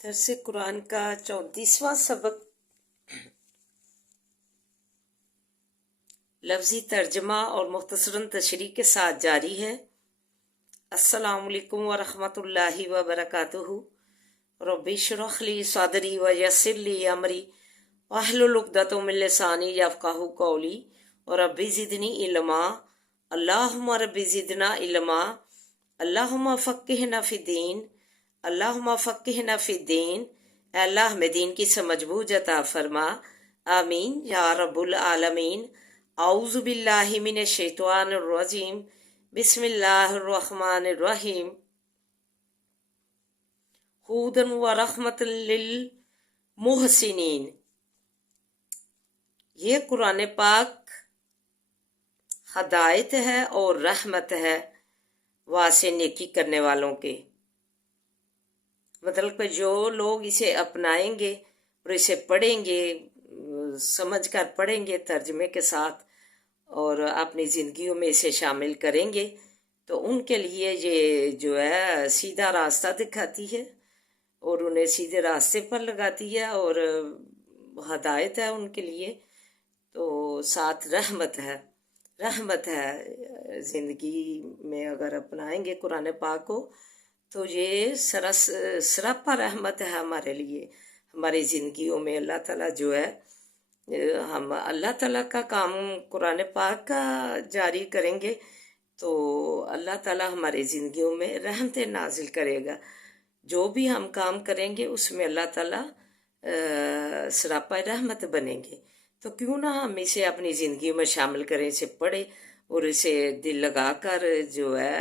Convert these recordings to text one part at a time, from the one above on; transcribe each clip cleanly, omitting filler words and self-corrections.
درس قرآن کا 34واں سبق لفظی ترجمہ اور مختصراً تشریح کے ساتھ جاری ہے۔ السلام علیکم ورحمۃ اللہ وبرکاتہ۔ ربی اشرح لی صدری ویسر لی امری واحلل عقدۃ من لسانی یفقہوا قولی ربی زدنی علما۔ اللہم ربی زدنا علما، اللہم فقہنا فی الدین، اللہم فقہنا فی الدین۔ اے اللہ ہمیں دین کی سمجھ بوجھ عطا فرما، آمین یا رب العالمین۔ اعوذ باللہ من الشیطان الرجیم، بسم اللہ الرحمن الرحیم۔ ھودا ورحمۃ للمحسنین، یہ قرآن پاک ہدایت ہے اور رحمت ہے واسع نیکی کرنے والوں کے۔ مطلب کہ جو لوگ اسے اپنائیں گے اور اسے پڑھیں گے، سمجھ کر پڑھیں گے ترجمے کے ساتھ، اور اپنی زندگیوں میں اسے شامل کریں گے تو ان کے لیے یہ جو ہے سیدھا راستہ دکھاتی ہے اور انہیں سیدھے راستے پر لگاتی ہے اور ہدایت ہے ان کے لیے، تو ساتھ رحمت ہے۔ زندگی میں اگر اپنائیں گے قرآن پاک کو تو یہ سراپا رحمت ہے ہمارے لیے، ہماری زندگیوں میں۔ اللہ تعالیٰ جو ہے، ہم اللہ تعالیٰ کا کام قرآن پاک کا جاری کریں گے تو اللہ تعالیٰ ہماری زندگیوں میں رحمتیں نازل کرے گا۔ جو بھی ہم کام کریں گے اس میں اللہ تعالیٰ سراپا رحمت بنیں گے، تو کیوں نہ ہم اسے اپنی زندگیوں میں شامل کریں، اسے پڑھیں اور اسے دل لگا کر جو ہے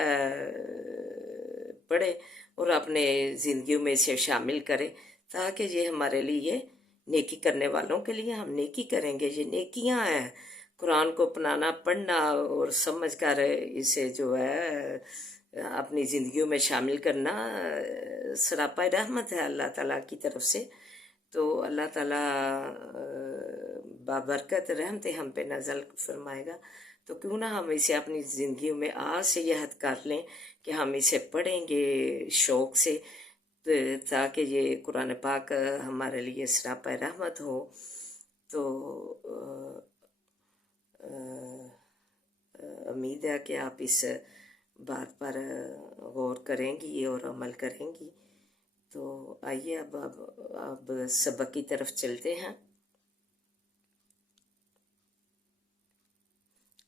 پڑھیں اور اپنے زندگیوں میں اسے شامل کریں، تاکہ یہ ہمارے لیے نیکی کرنے والوں کے لیے ہم نیکی کریں گے۔ یہ نیکیاں ہیں، قرآن کو اپنانا، پڑھنا اور سمجھ کر اسے جو ہے اپنی زندگیوں میں شامل کرنا سراپا رحمت ہے اللہ تعالیٰ کی طرف سے۔ تو اللہ تعالیٰ بابرکت رحمتیں ہم پہ نازل فرمائے گا، تو کیوں نہ ہم اسے اپنی زندگیوں میں آج سے یہ عہد کر لیں کہ ہم اسے پڑھیں گے شوق سے، تاکہ یہ قرآن پاک ہمارے لیے سراپا رحمت ہو۔ تو امید ہے کہ آپ اس بات پر غور کریں گی اور عمل کریں گی۔ تو آئیے اب سبق کی طرف چلتے ہیں۔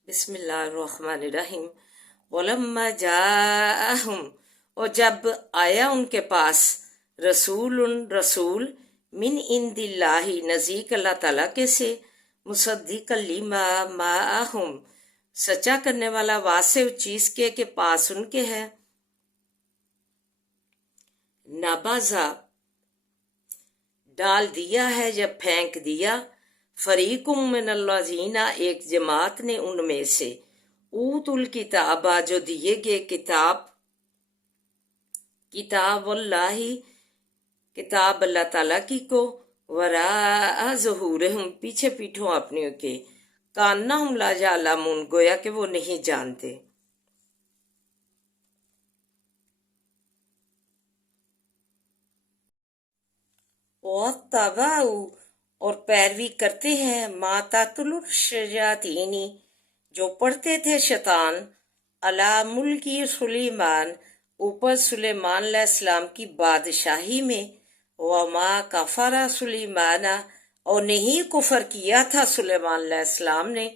بسم اللہ الرحمن الرحیم۔ وَلَمَّا جَاءَهُمْ، اور جب آیا ان کے پاس رسول من عند اللہ، نزدیک اللہ تعالیٰ کے سے، مصدق لما معہم، سچا کرنے والا واسع چیز کے پاس ان کے ہے۔ نبذا، ڈال دیا ہے یا پھینک دیا، فریق من الذین، ایک جماعت نے ان میں سے، اوتوا الکتاب، جو دیے گئے کتاب اللہ، کتاب اللہ تعالیٰ کی کو، وراء ظہورہم، پیچھے پیٹھوں اپنے کے، کانہم لا یعلمون، گویا کہ وہ نہیں جانتے۔ وَاتَّبَعُوا، اور پیروی کرتے ہیں، ما تتلو الشیاطین، جو پڑھتے تھے شیطان، علی ملکی سلیمان، اوپر سلیمان علیہ السلام کی بادشاہی میں، وما کفر سلیمان، اور نہیں کفر کیا تھا سلیمان علیہ السلام نے،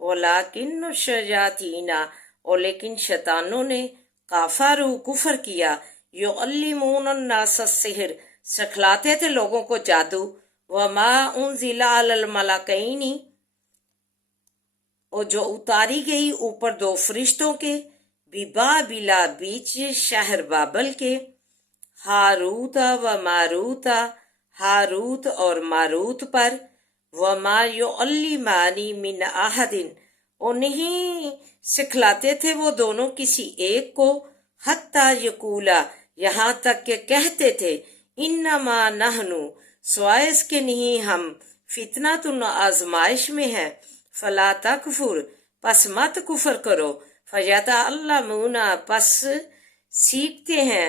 ولیکن الشیاطین، اور لیکن شیطانوں نے، کفروا، کفر کیا، یعلمون الناس السحر، سکھلاتے تھے لوگوں کو جادو، وما انزل علی الملکین، اور جو اتاری گئی اوپر دو فرشتوں کے، ببابل، بیچ شہر بابل کے، ہاروت و ماروت، ہاروت اور ماروت پر، وما یعلمان من احد، اور نہیں سکھلاتے تھے وہ دونوں کسی ایک کو، حتی یقولا، یہاں تک کہ کہتے تھے، انما نحن، سوائے اس کے نہیں ہم، فتنۃ، آزمائش میں ہے، فلا تکفر، پس مت کفر کرو، فیتعلمون، پس سیکھتے ہیں،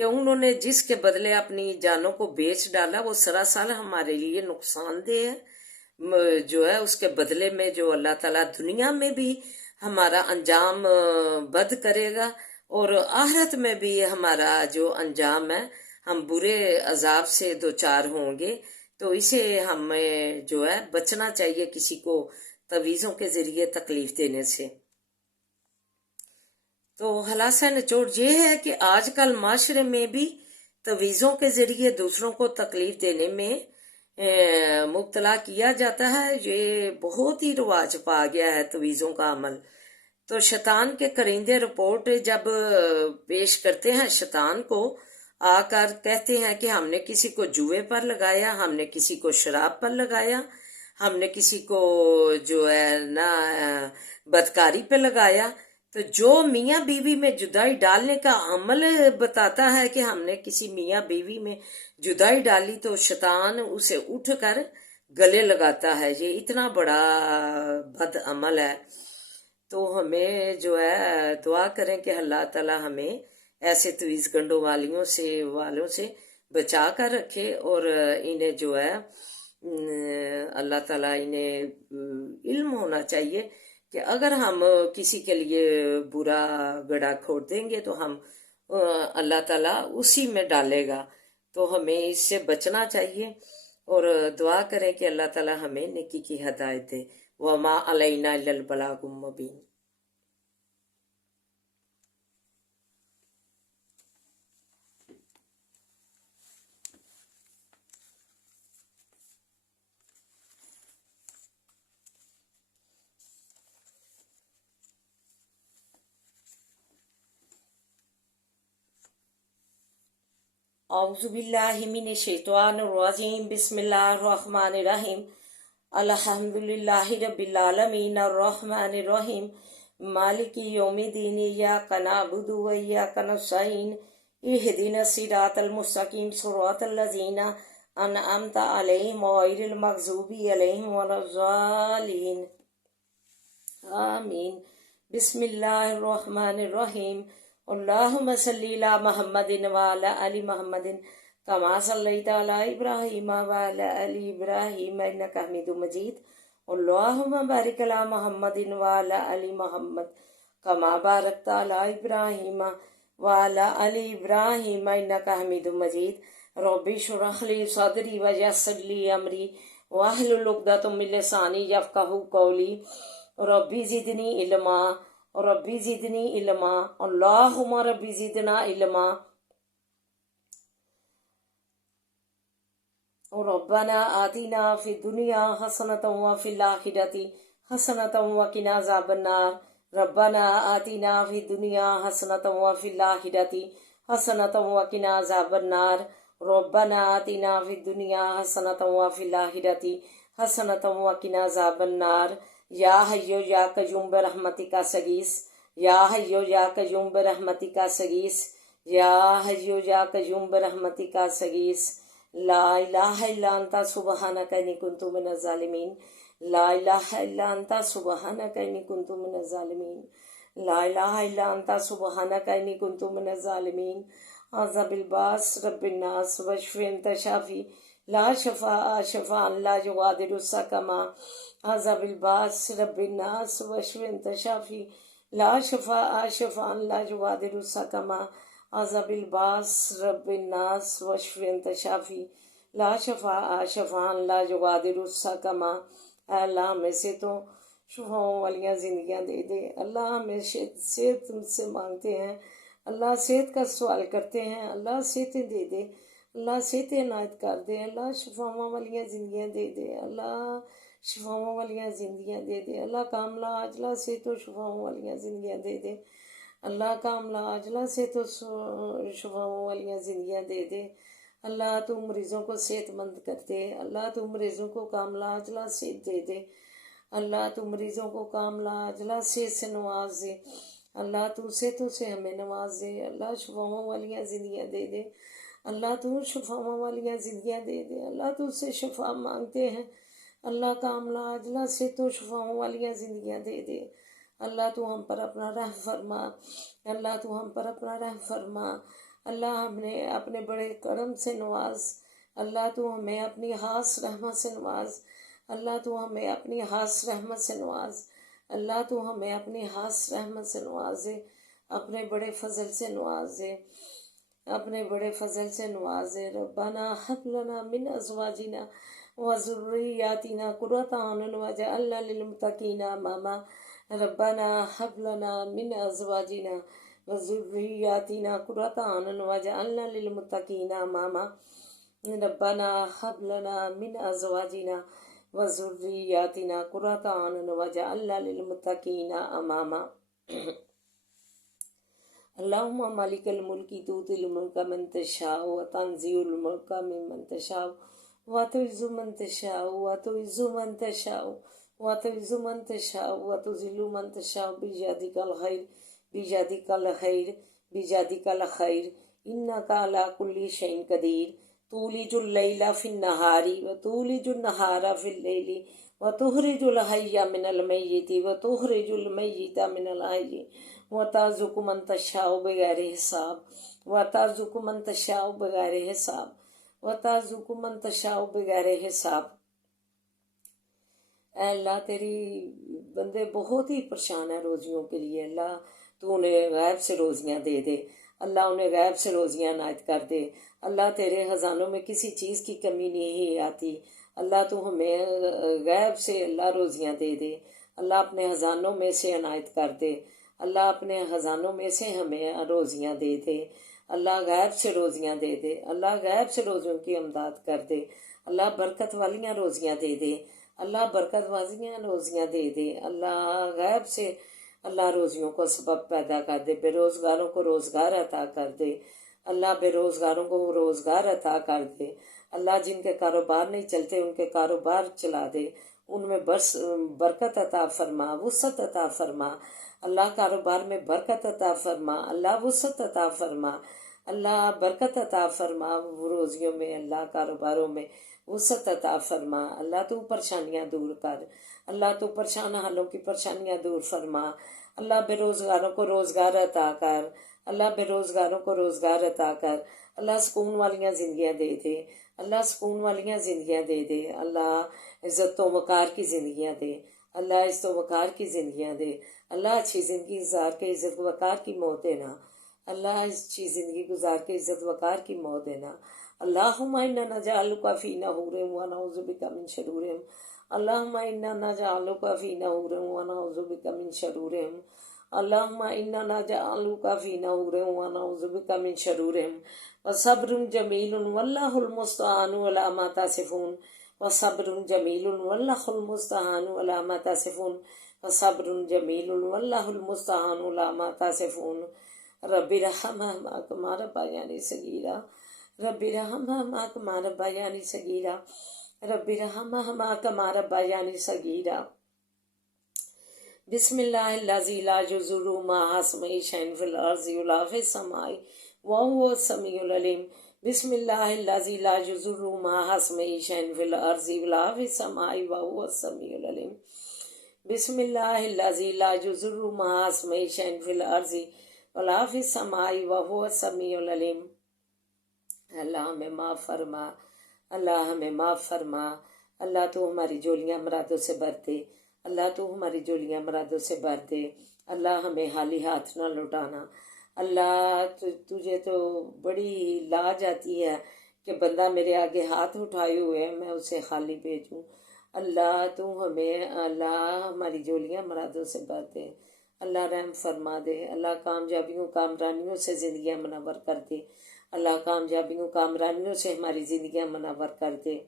کہ انہوں نے جس کے بدلے اپنی جانوں کو بیچ ڈالا وہ سراسر ہمارے لیے نقصان دہ ہے۔ جو ہے اس کے بدلے میں جو اللہ تعالیٰ دنیا میں بھی ہمارا انجام بد کرے گا، اور آخرت میں بھی ہمارا جو انجام ہے ہم برے عذاب سے دوچار ہوں گے۔ تو اسے ہمیں جو ہے بچنا چاہیے کسی کو تویزوں کے ذریعے تکلیف دینے سے۔ تو خلاصہ نچوڑ یہ ہے کہ آج کل معاشرے میں بھی تویزوں کے ذریعے دوسروں کو تکلیف دینے میں مبتلا کیا جاتا ہے۔ یہ بہت ہی رواج پا گیا ہے تویزوں کا عمل۔ تو شیطان کے کرندے رپورٹ جب پیش کرتے ہیں شیطان کو، آ کر کہتے ہیں کہ ہم نے کسی کو جوئے پر لگایا، ہم نے کسی کو شراب پر لگایا، ہم نے کسی کو جو ہے نا بدکاری پہ لگایا۔ تو جو میاں بیوی میں جدائی ڈالنے کا عمل بتاتا ہے کہ ہم نے کسی میاں بیوی میں جدائی ڈالی، تو شیطان اسے اٹھ کر گلے لگاتا ہے۔ یہ اتنا بڑا بد عمل ہے۔ تو ہمیں جو ہے دعا کریں کہ اللہ تعالی ہمیں ایسے تویز گنڈوں والوں سے بچا کر رکھے، اور انہیں جو ہے اللہ تعالیٰ انہیں علم ہونا چاہیے کہ اگر ہم کسی کے لیے برا گڑا کھوڑ دیں گے تو ہم اللہ تعالیٰ اسی میں ڈالے گا۔ تو ہمیں اس سے بچنا چاہیے، اور دعا کریں کہ اللہ تعالیٰ ہمیں نیکی کی ہدایت دے۔ وَمَا عَلَيْنَا إِلَّا الْبَلَاغُ الْمُبِينُ۔ اعوذ باللہ من الشیطان الرجیم، بسم اللہ الرحمن الرحیم۔ الحمدللہ رب العالمین الرحمن الرحیم مالک یوم الدین، ایاک نعبد و ایاک نستعین، اہدنا الصراط المستقیم، صراط الذین انعمت علیہم غیر المغضوب علیہم ولا الضالین، آمین۔ بسم اللہ الرحمن الرحیم۔ اللہم صلی علی محمد وعلی آل محمد کما صلیت علی ابراہیم وعلی آل ابراہیم انک حمید مجید۔ اللہم بارک علی محمد وعلی آل محمد کما بارکت علی ابراہیم وعلی آل ابراہیم انک حمید مجید۔ رب اشرح لی صدری ویسر لی امری واحلل عقدۃ من لسانی یفقہوا قولی۔ ربی زدنی علما، ربی زدنی علما، اللہم ربی زدنا علما۔ ربنا آتنا فی الدنیا حسنۃ وفی الآخرۃ حسنۃ وقنا عذاب النار۔ ربنا آتنا فی الدنیا حسنۃ وفی الآخرۃ حسنۃ وقنا عذاب النار۔ ربنا آتنا فی الدنیا حسنۃ وفی الآخرۃ حسنۃ وقنا عذاب النار۔ یا حی یا قیوم برحمتک استغیث، یا حی یا قیوم برحمتک استغیث، یا حی یا قیوم برحمتک استغیث۔ لا الہ الا انت سبحانک انی کنت من الظالمین، لا الہ الا انت سبحانک انی کنت من الظالمین، لا الہ الا انت سبحانک انی کنت من الظالمین۔ اعوذ بالباس رب الناس واشف انت شافی لا شفاء شفاء لا یغادر سقما۔ اعوذ بالباس رب الناس واشف انت شافی لا شفاء شفاء لا یغادر سقما۔ اعوذ بالباس رب الناس واشف انت شافی لا شفاء شفاء لا یغادر سقما۔ اے اللہ ہمیں سے تو شفاؤں والیاں زندگیاں دے دے۔ اللہ ہمیں صحت تم سے مانگتے ہیں، اللہ صحت کا سوال کرتے ہیں، اللہ صحتیں دے دے، اللہ صحتیں عنایت کر دے، اللہ شفاؤں والیاں زندگیاں دے دے، اللہ شفاؤں والیاں زندگیاں دے دے، اللہ کاملہ عاجلہ سے تو شفاؤں والیاں زندگیاں دے دے، اللہ کاملہ عاجلہ سے تو شفاؤں والیاں زندگیاں دے دے۔ اللہ تو مریضوں کو صحت مند کر دے، اللہ تو مریضوں کو کاملہ عاجلہ صحت دے دے، اللہ تو مریضوں کو کاملہ عاجلہ صحت سے نواز دے، اللہ تو صحتوں سے ہمیں نواز دے، اللہ شفاؤں والیاں زندگیاں دے دے، اللہ تو شفاؤں والیاں زندگیاں دے دے، اللہ تو سے شفا مانگتے ہیں، اللہ کاملہ عاجلہ سے تو شفاؤں والیاں زندگیاں دے دے۔ اللہ تو ہم پر اپنا رحم فرما، اللہ تو ہم پر اپنا رحم فرما، اللہ ہمیں اپنے بڑے کرم سے نواز، اللہ تو ہمیں اپنی خاص رحمت سے نواز، اللہ تو ہمیں اپنی خاص رحمت سے نواز، اللہ تو ہمیں اپنی خاص رحمت سے نوازے، اپنے بڑے فضل سے نوازے، اپنے بڑے فضل سے نوازے۔ ربنا ہب لنا من ازواجنا وذریاتنا قرۃ اعین واجعلنا للمتقین اماما۔ ربنا ہب لنا من ازواجنا وذریاتنا قرۃ اعین واجعلنا للمتقین اماما۔ ربنا ہب لنا من ازواجنا وذریاتنا قرۃ اعین واجعلنا للمتقین اماما۔ اللہم مالک الملک تؤتی الملک من تشاء وتنزع الملک ممن تشاء وتعز من تشاء وتعز من تشاء وتعز من تشاء وتذل من تشاء بيدک الخیر بيدک الخیر بيدک الخیر انک علی کل شیء قدیر۔ تولج اللیل فی النہار وتولج النہار فی اللیل وتخرج الحی من المیت وتخرج المیت من الحی وترزق من تشاء بغیر حساب وترزق من تشاء بغیر حساب وترزق من تشاء بغیر حساب۔ اے اللہ تیری بندے بہت ہی پریشان ہیں روزیوں کے لیے، اللہ تو انہیں غیب سے روزیاں دے دے، اللہ انہیں غیب سے روزیاں عنایت کر دے، اللہ تیرے خزانوں میں کسی چیز کی کمی نہیں آتی، اللہ تو ہمیں غیب سے اللہ روزیاں دے دے، اللہ اپنے خزانوں میں سے عنایت کر دے، اللہ اپنے خزانوں میں سے ہمیں روزیاں دے دے، اللہ غیب سے روزیاں دے دے، اللہ غیب سے روزیوں کی امداد کر دے، اللہ برکت والیاں روزیاں دے دے، اللہ برکت والیاں روزیاں دے دے، اللہ غیب سے اللہ روزیوں کو سبب پیدا کر دے، بے روزگاروں کو روزگار عطا کر دے، اللہ بے روزگاروں کو روزگار عطا کر دے، اللہ جن کے کاروبار نہیں چلتے ان کے کاروبار چلا دے، ان میں برکت عطا فرما، وسعت عطا فرما، اللہ کاروبار میں برکت عطا فرما، اللہ وسعت عطا فرما، اللہ برکت عطا فرما روزیوں میں، اللہ کاروباروں میں وسعت عطا فرما، اللہ تو پریشانیاں دور کر، اللہ تو پریشان حالوں کی پریشانیاں دور فرما، اللہ بے روزگاروں کو روزگار عطا کر، اللہ بے روزگاروں کو روزگار عطا کر، اللہ سکون والیاں زندگیاں دے دے، اللہ سکون والیاں زندگیاں دے دے، اللہ عزت و وقار کی زندگیاں دے، اللہ عزت و وقار کی زندگیاں دے، اللہ اچھی زندگی گزار کے عزت و وقار کی موت دینا، اللہ اچھی زندگی گزار کے عزت وقار کی موت دینا۔ اللہم انا نجعلک فی نحورہم ونعوذ بک من شرورہم، اللہم انا نجعلک فی نحورہم ونعوذ بک من شرورہم، اللہم انا نجعلک فی نحورہم ونعوذ بک من شرورہم۔ وصبر جمیل واللہ المستعان علی ما تصفون، وصبر جمیل واللہ المستعان علی ما تصفون، وصبر جمیل واللہ المستعان علی ما تصفون۔ رب ارحمہما کما ربیانی صغیرا، رب ارحمہما کما ربیانی صغیرا، رب ارحمہما کما ربیانی صغیرا۔ بسم اللہ الذی لا یضر مع اسمہ شیء فی الارض ولا فی السماء وہو السمیع العلیم۔ بسم اللہ الذی لا یضر مع اسمہ شیء فی الارض ولا فی السماء وہو السمیع العلیم۔ بسم اللہ الذی لا یضر مع اسمہ شیء فی الارض ولا فی السماء وہو السمیع العلیم۔ اللہ ہمیں معاف فرما، اللہ ہمیں معاف فرما، اللہ تو ہماری جولیاں مرادوں سے بھر دے، اللہ تو ہماری جولیاں مرادوں سے بھر دے، اللہ ہمیں خالی ہاتھ نہ لوٹانا، اللہ تجھے تو بڑی لاج آتی ہے کہ بندہ میرے آگے ہاتھ اٹھائے ہوئے ہے میں اسے خالی بھیجوں، اللہ تو ہمیں اللہ ہماری جولیاں مرادوں سے بھر دے، اللہ رحم فرما دے، اللہ کامیابیوں کامرانیوں سے زندگیاں منور کر دے، اللہ کامیابیوں کامرانیوں سے ہماری زندگیاں منور کر دے،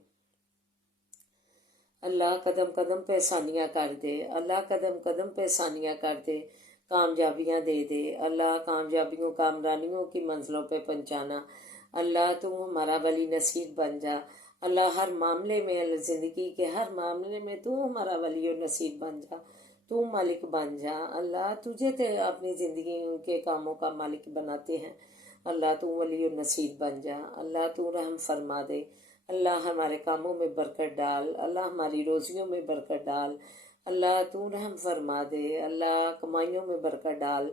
اللہ قدم قدم پہ آسانیاں کر دے، اللہ قدم قدم پہ آسانیاں کر دے، کامیابیاں دے دے، اللہ کامیابیوں کامرانیوں کی منزلوں پہ پہنچانا، اللہ تو ہمارا ولی نصیر بن جا، اللہ ہر معاملے میں، زندگی کے ہر معاملے میں تو ہمارا ولی و نصیر بن جا، تو مالک بن جا، اللہ تجھے تے اپنی زندگی کے کاموں کا مالک بناتے ہیں، اللہ تو ولی و نصیر بن جا، اللہ تو رحم فرما دے، اللہ ہمارے کاموں میں برکت ڈال، اللہ ہماری روزیوں میں برکت ڈال، اللہ تو رحم فرما دے، اللہ کمائیوں میں برکت ڈال،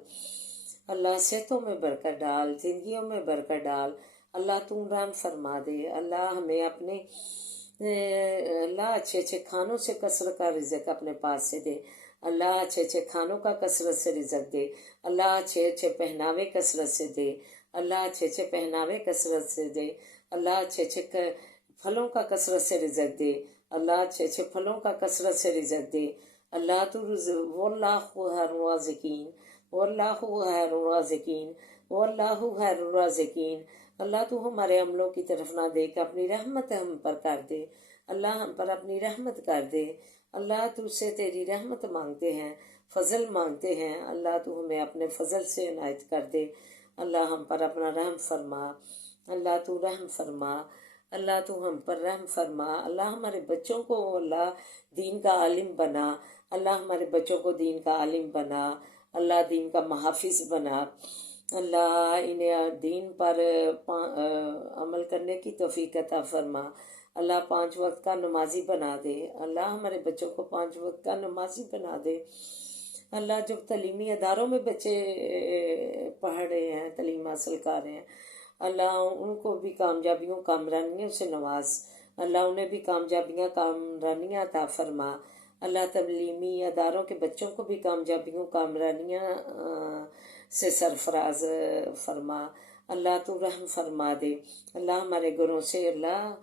اللہ صحتوں میں برکت ڈال، زندگیوں میں برکت ڈال، اللہ تو رحم فرما دے، اللہ ہمیں اپنے اللہ اچھے اچھے کھانوں سے کثرت کا رزق اپنے پاس سے دے، اللہ اچھے اچھے کھانوں کا کثرت سے رزق دے، اللہ اچھے اچھے پہناوے کثرت سے دے، اللہ اچھے اچھے پہناوے کثرت سے دے، اللہ اچھے اچھے پھلوں کا کثرت سے رزق دے، اللہ اچھے اچھے پھلوں کا کثرت سے رزق دے، اللہ تو واللہ خیر الرازقین، واللہ خیر الرازقین، واللہ خیر الرازقین۔ اللہ تو ہمارے عملوں کی طرف نہ دیکھ، اپنی رحمت ہم پر کر دے، اللہ ہم پر اپنی رحمت کر دے، اللہ تو سے تیری رحمت مانگتے ہیں، فضل مانگتے ہیں، اللہ تو ہمیں اپنے فضل سے عنایت کر دے، اللہ ہم پر اپنا رحم فرما، اللہ تو رحم فرما، اللہ تو ہم پر رحم فرما، اللہ ہمارے بچوں کو اللہ دین کا عالم بنا، اللہ ہمارے بچوں کو دین کا عالم بنا، اللہ دین کا محافظ بنا، اللہ انہیں دین پر عمل کرنے کی توفیق عطا فرما، اللہ 5 وقت کا نمازی بنا دے، اللہ ہمارے بچوں کو 5 وقت کا نمازی بنا دے، اللہ جو تعلیمی اداروں میں بچے پڑھ رہے ہیں، تعلیم حاصل کر رہے ہیں، اللہ ان کو بھی کامیابیوں کامرانیوں سے نواز، اللہ انہیں بھی کامیابیاں کامرانیاں عطا فرما، اللہ تعلیمی اداروں کے بچوں کو بھی کامیابیوں کامرانیاں سے سرفراز فرما، اللہ تو رحم فرما دے، اللہ ہمارے گھروں سے اللہ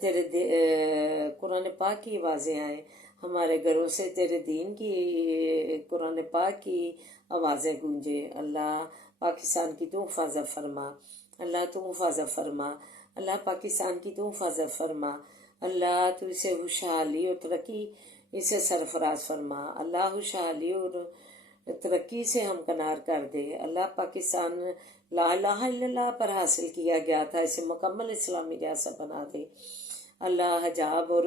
تیرے قرآن پاک کی آوازیں آئیں، ہمارے گھروں سے تیرے دین کی قرآن پاک کی آوازیں گونجے، اللہ پاکستان کی تو حفاظت فرما، اللہ تو حفاظت فرما، اللہ پاکستان کی تو حفاظت فرما، اللہ تو اسے خوشحالی اور ترقی اسے سرفراز فرما، اللہ خوشحالی اور ترقی سے ہمکنار کر دے، اللہ پاکستان لا الہ الا اللہ پر حاصل کیا گیا تھا اسے مکمل اسلامی ریاست بنا دے، اللہ حجاب اور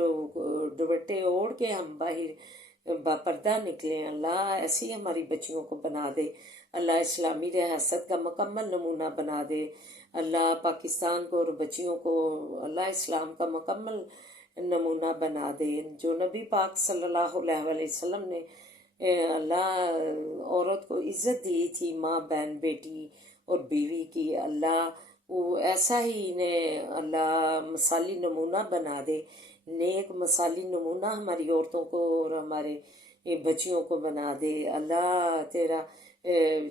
دوپٹے اوڑھ کے ہم باہر باپردہ نکلیں، اللہ ایسی ہماری بچیوں کو بنا دے، اللہ اسلامی ریاست کا مکمل نمونہ بنا دے، اللہ پاکستان کو اور بچیوں کو اللہ اسلام کا مکمل نمونہ بنا دے، جو نبی پاک صلی اللہ علیہ وسلم نے اللہ عورت کو عزت دی تھی، ماں بہن بیٹی اور بیوی کی، اللہ وہ ایسا ہی انہیں اللہ مثالی نمونہ بنا دے، نیک مثالی نمونہ ہماری عورتوں کو اور ہمارے بچیوں کو بنا دے، اللہ تیرا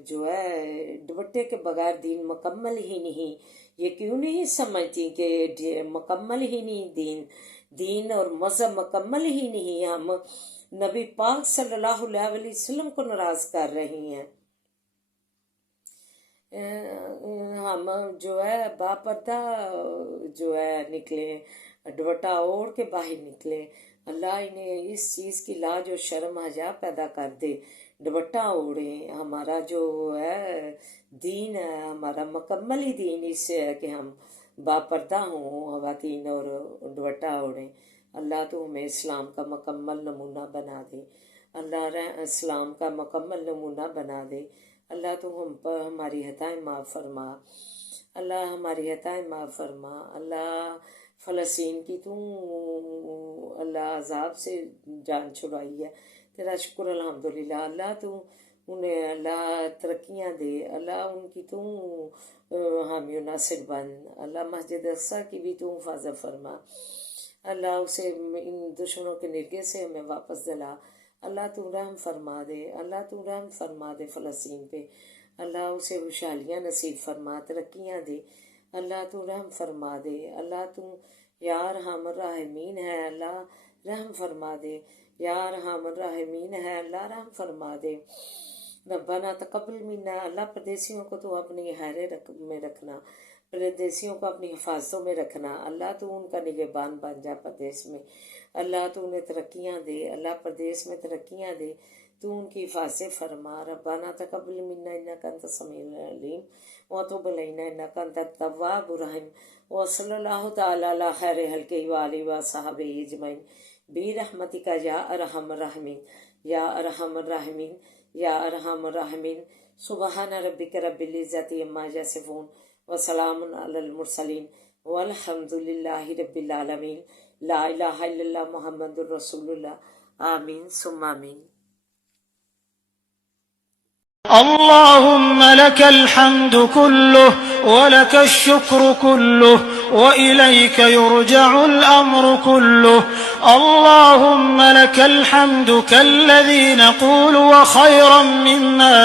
جو ہے دوپٹے کے بغیر دین مکمل ہی نہیں، یہ کیوں نہیں سمجھتی کہ مکمل ہی نہیں دین اور مذہب مکمل ہی نہیں، ہم نبی پاک صلی اللہ علیہ وسلم کو ناراض کر رہی ہیں، ہم جو ہے باپردہ جو ہے نکلے، دوپٹہ اوڑھ کے باہر نکلے، اللہ انہیں اس چیز کی لاج و شرم حیا پیدا کر دے، دوپٹہ اوڑھیں، ہمارا جو ہے دین ہے ہمارا مکمل ہی دین اس سے ہے کہ ہم باپردہ ہوں خواتین اور دوپٹہ اوڑھیں، اللہ تو ہمیں اسلام کا مکمل نمونہ بنا دے، اللہ اسلام کا مکمل نمونہ بنا دے، اللہ تو ہم پر ہماری خطائیں معاف فرما، اللہ ہماری خطائیں معاف فرما، اللہ فلسطین کی تو اللہ عذاب سے جان چھڑائی ہے، تیرا شکر الحمدللہ، اللہ تو انہیں اللہ ترقیاں دے، اللہ ان کی تو حامی و ناصر بن، اللہ مسجد اقصی کی بھی تو حفاظت فرما، اللہ اسے ان دشمنوں کے نرگے سے ہمیں واپس دلا، اللہ تو رحم فرما دے، اللہ تو رحم فرما دے فلسطین پہ، اللہ اسے خوشحالیاں نصیب فرما، ترقیاں دے، اللہ تو رحم فرما دے، اللہ تو یا ارحم الراحمین ہے، اللہ رحم فرما دے، یا ارحم الراحمین ہے، اللہ رحم فرما دے، ربنا تقبل منا، اللہ پردیسیوں کو تو اپنی حیرے میں رکھنا، پردیسیوں کو اپنی حفاظتوں میں رکھنا، اللہ تو ان کا نگہبان بن جا پردیس میں، اللہ تو انہیں ترقیاں دے، اللہ پردیس میں ترقیاں دے، تو ان کی حفاظت فرما، ربنا تقبل منا انک انت السمیع العلیم وتب علینا انک انت التواب الرحیم، وصلی اللہ تعالی علی خیر خلقہ وآلہ وصحبہ اجمعین برحمتک یا ارحم الراحمین، یا ارحم الراحمین، یا ارحم الراحمین، سبحان ربک رب العزت عما یصفون وسلام علی المرسلین والحمد للہ رب العالمین، لا الہ الا اللہ محمد الرسول اللہ، آمین ثم آمین۔ اللهم لك الحمد كله ولك الشكر كله وإليك يرجع الأمر كله. اللهم لك الحمد كالذي نقول وخيرا مما